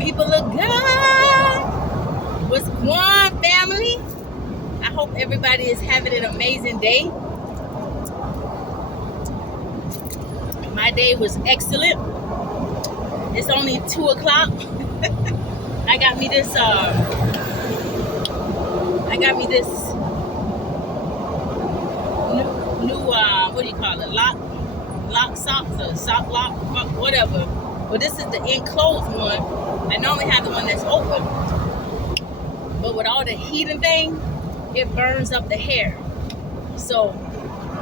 People of God, what's gwan, family? I hope everybody is having an amazing day. My day was excellent. It's only 2 o'clock. I got me this new what do you call it? Lock socks or sock lock, whatever. But this is the enclosed one. I normally have the one that's open, but with all the heat and thing, it burns up the hair. So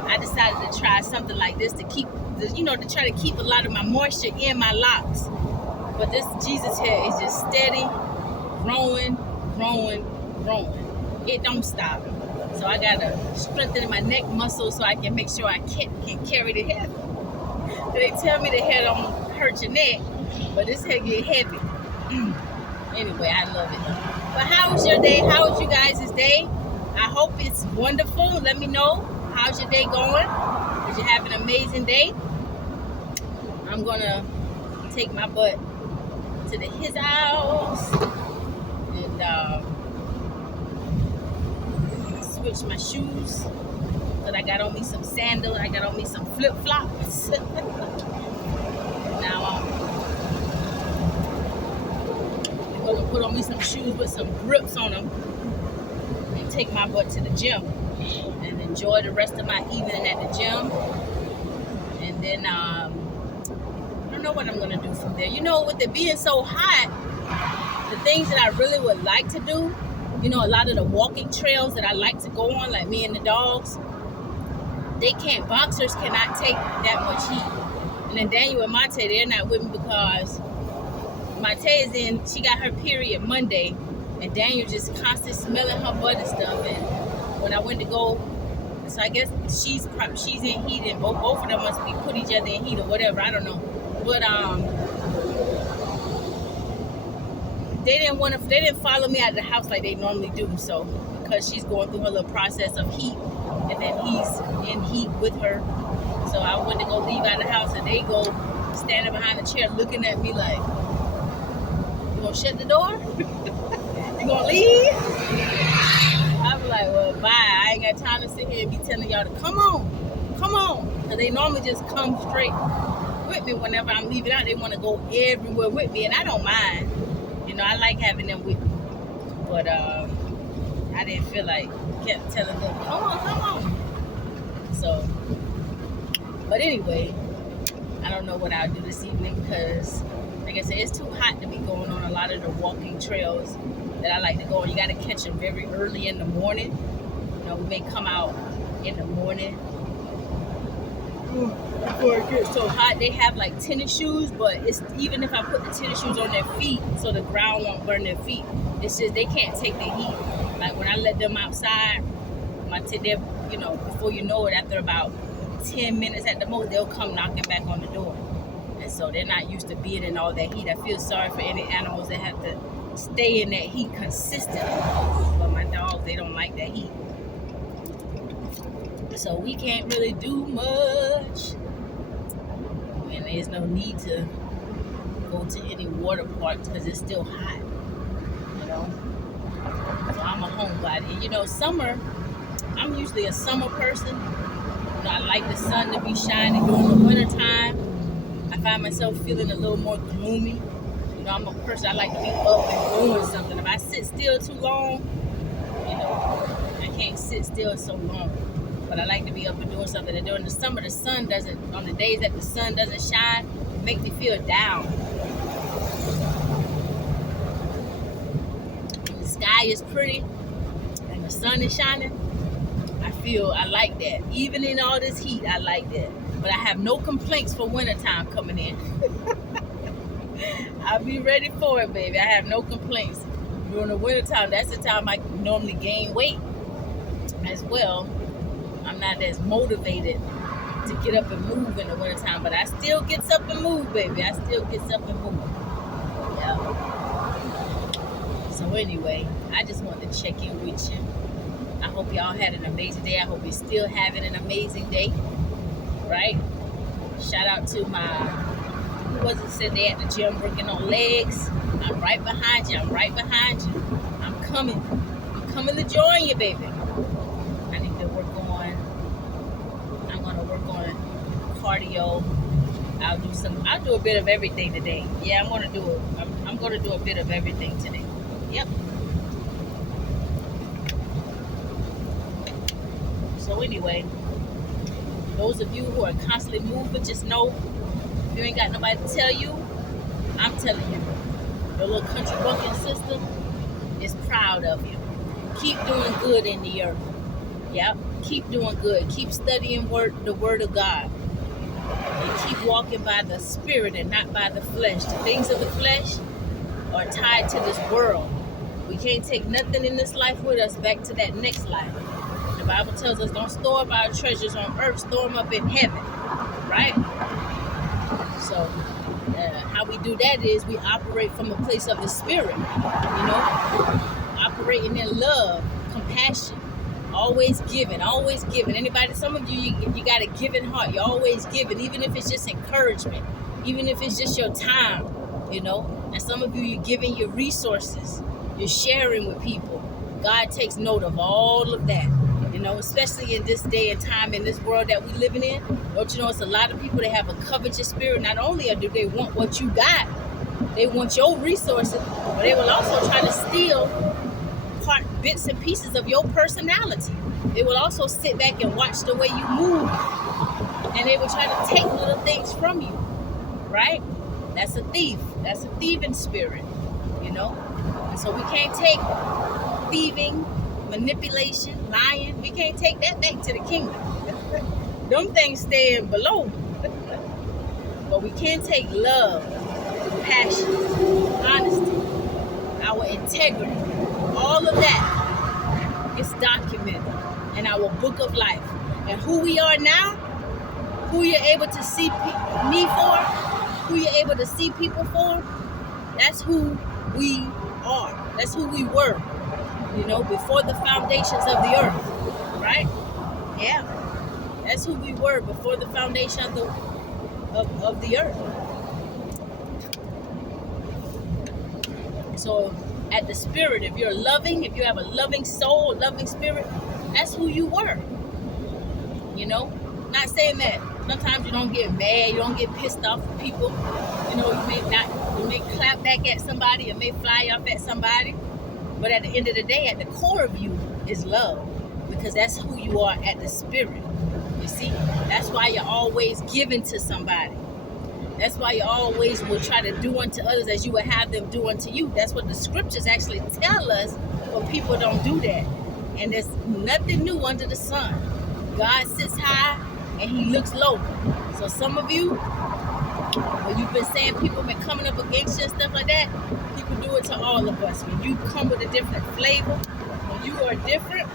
I decided to try something like this to keep, to try to keep a lot of my moisture in my locks. But this Jesus hair is just steady growing. It don't stop. So I gotta strengthen my neck muscle so I can make sure I can carry the hair. They tell me the hair don't hurt your neck, but this hair get heavy. Anyway, I love it. But how was your day? How was you guys' day? I hope it's wonderful. Let me know. How's your day going? Did you have an amazing day? I'm gonna take my butt to his house and switch my shoes. But I got on me some sandals. I got on me some flip-flops. Now I'm gonna put on me some shoes with some grips on them and take my butt to the gym and enjoy the rest of my evening at the gym. And then I don't know what I'm gonna do from there. With it being so hot, the things that I really would like to do, a lot of the walking trails that I like to go on, like me and the dogs, boxers cannot take that much heat. And then Daniel and Mate, they're not with me because Mate she got her period Monday, and Daniel just constantly smelling her butt and stuff. And when I went to go, so I guess she's in heat, and both of them must be put each other in heat or whatever. I don't know, but they didn't follow me out of the house like they normally do. So because she's going through her little process of heat, and then he's in heat with her. So I went to go leave out of the house, and they go standing behind the chair looking at me like, "You gonna shut the door? You gonna leave?" I'm like, "Well, bye. I ain't got time to sit here and be telling y'all to come on. Because they normally just come straight with me whenever I'm leaving out. They want to go everywhere with me, and I don't mind. I like having them with me. But I didn't feel like kept telling them, come on. So, but anyway, I don't know what I'll do this evening because, like I said, it's too hot to be going on a lot of the walking trails that I like to go on. You got to catch them very early in the morning. We may come out in the morning before it gets so hot. They have like tennis shoes, but it's even if I put the tennis shoes on their feet so the ground won't burn their feet, it's just they can't take the heat. Like when I let them outside, before you know it, after about 10 minutes at the most, they'll come knocking back on the door. And so they're not used to being in all that heat. I feel sorry for any animals that have to stay in that heat consistently. But my dogs, they don't like that heat. So we can't really do much. And there's no need to go to any water parks because it's still hot. So I'm a homebody. And summer, I'm usually a summer person. I like the sun to be shining. During the winter time, I find myself feeling a little more gloomy. I'm a person, I like to be up and doing something. If I sit still too long, I can't sit still so long. But I like to be up and doing something. And during the summer, the sun doesn't, on the days that the sun doesn't shine, it makes me feel down. When the sky is pretty and the sun is shining, I like that. Even in all this heat, I like that. But I have no complaints for wintertime coming in. I'll be ready for it, baby. I have no complaints. During the wintertime, that's the time I normally gain weight as well. I'm not as motivated to get up and move in the wintertime, but I still gets up and move, baby. I still gets up and move. Yeah. So anyway, I just wanted to check in with you. I hope y'all had an amazing day. I hope you're still having an amazing day. Right? Shout out to my, who was it, said they at the gym working on legs. I'm right behind you. I'm right behind you. I'm coming. I'm coming to join you, baby. I need to work on. I'm gonna work on cardio. I'll do a bit of everything today. Yeah, I'm gonna do a bit of everything today. Yep. So anyway, those of you who are constantly moving, just know if you ain't got nobody to tell you, I'm telling you. Your little country bumpkin system is proud of you. Keep doing good in the earth. Yep. Keep doing good. Keep studying the word of God. And keep walking by the spirit and not by the flesh. The things of the flesh are tied to this world. We can't take nothing in this life with us back to that next life. The Bible tells us don't store up our treasures on earth, store them up in heaven. Right? So how we do that is we operate from a place of the spirit, operating in love, compassion, always giving. Anybody, some of you got a giving heart. You're always giving, even if it's just encouragement, even if it's just your time, and some of you're giving your resources, you're sharing with people. God takes note of all of that, especially in this day and time, in this world that we're living in. Don't you know, it's a lot of people that have a covetous spirit. Not only do they want what you got, they want your resources, but they will also try to steal bits and pieces of your personality. They will also sit back and watch the way you move, and they will try to take little things from you, right? That's a thief. That's a thieving spirit, and so we can't take thieving, manipulation, lying. We can't take that back to the kingdom. Them things staying below. But we can take love, passion, honesty, our integrity. All of that is documented in our book of life. And who we are now, who you're able to see me for, who you're able to see people for, that's who we are. That's who we were, before the foundations of the earth, right? Yeah. That's who we were before the foundation of the earth. So at the spirit, if you're loving, if you have a loving soul, a loving spirit, that's who you were. Not saying that sometimes you don't get mad, you don't get pissed off at people. You may clap back at somebody, you may fly off at somebody, but at the end of the day, at the core of you is love, because that's who you are at the spirit. You see, that's why you're always giving to somebody. That's why you always will try to do unto others as you would have them do unto you. That's what the scriptures actually tell us, but people don't do that. And there's nothing new under the sun. God sits high and he looks low. So some of you, when you've been saying people been coming up against you and stuff like that, people do it to all of us. When you come with a different flavor, when you are different,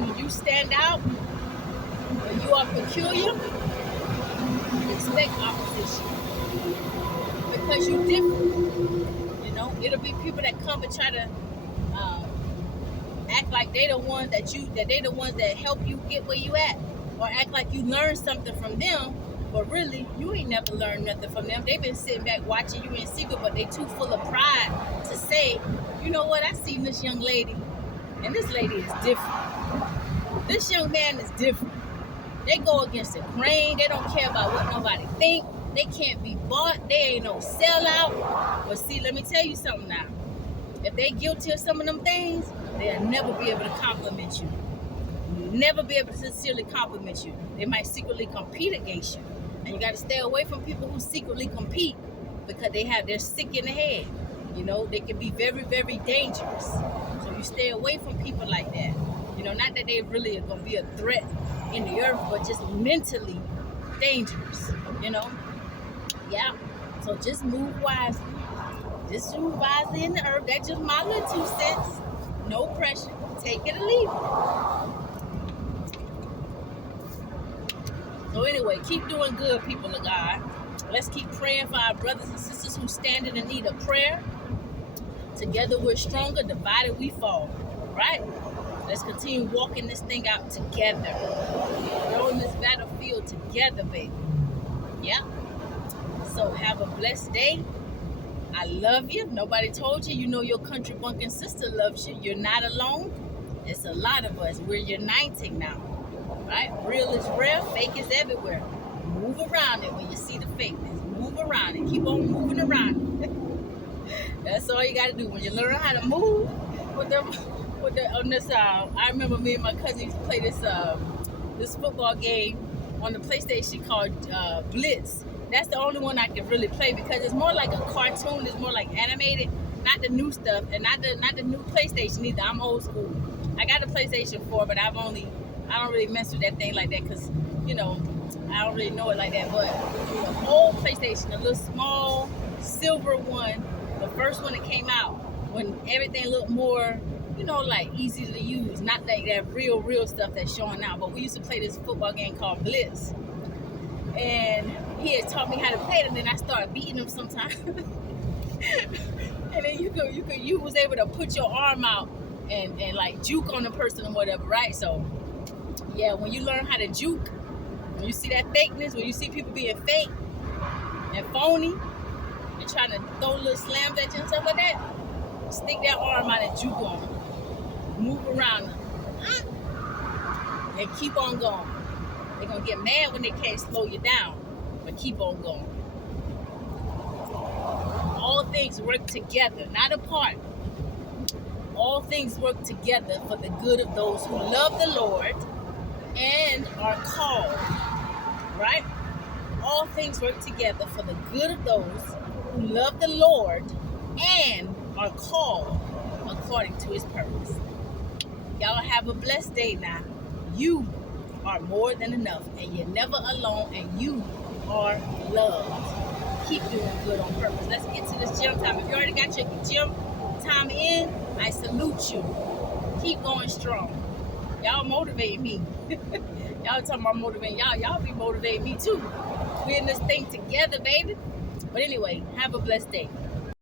when you stand out, when you are peculiar, expect opposition. Because you're different. It'll be people that come and try to act like they the ones that help you get where you at, or act like you learned something from them, but really you ain't never learned nothing from them. They've been sitting back watching you in secret, but they too full of pride to say, you know what, I seen this young lady, and this lady is different. This young man is different. They go against the grain. They don't care about what nobody think. They can't be bought. They ain't no sellout. But see, let me tell you something now. If they guilty of some of them things, they'll never be able to compliment you. Never be able to sincerely compliment you. They might secretly compete against you. And you got to stay away from people who secretly compete, because they're sick in the head. They can be very, very dangerous. So you stay away from people like that. Not that they really are going to be a threat in the earth, but just mentally dangerous. Yeah. So just move wisely. Just move wisely in the earth. That's just my little 2 cents. No pressure. Take it or leave it. So anyway, keep doing good, people of God. Let's keep praying for our brothers and sisters who stand in need of prayer. Together we're stronger. Divided we fall. Right? Let's continue walking this thing out together. We're on this battlefield together, baby. Yeah. So have a blessed day. I love you. Nobody told you. You know your country bunking sister loves you. You're not alone. It's a lot of us. We're uniting now. Right? Real is real. Fake is everywhere. Move around it when you see the fakeness. Move around it. Keep on moving around it. That's all you got to do. When you learn how to move on this, I remember me and my cousin used to play this football game on the PlayStation called Blitz. That's the only one I can really play because it's more like a cartoon. It's more like animated, not the new stuff, and not the new PlayStation either. I'm old school. I got a PlayStation 4, but I don't really mess with that thing like that because, you know, I don't really know it like that. But the old PlayStation, the little small silver one, the first one that came out, when everything looked more, you know, like easy to use, not like that real stuff that's showing now. But we used to play this football game called Blitz, and he had taught me how to play it, and then I started beating him sometimes. And then you was able to put your arm out and like juke on the person or whatever, right? So yeah, when you learn how to juke, when you see that fakeness, when you see people being fake and phony and trying to throw little slams at you and stuff like that, stick that arm out and juke on them. Move around them. And keep on going. They're going to get mad when they can't slow you down, but keep on going. All things work together, not apart. All things work together for the good of those who love the Lord and are called, right? All things work together for the good of those who love the Lord and are called according to his purpose. Y'all have a blessed day now. You are more than enough, and you're never alone, and you are loved. Keep doing good on purpose. Let's get to this gym time. If you already got your gym time in, I salute you. Keep going strong. Y'all motivate me. Y'all talking about motivating y'all. Y'all be motivating me too. We're in this thing together, baby. But anyway, have a blessed day.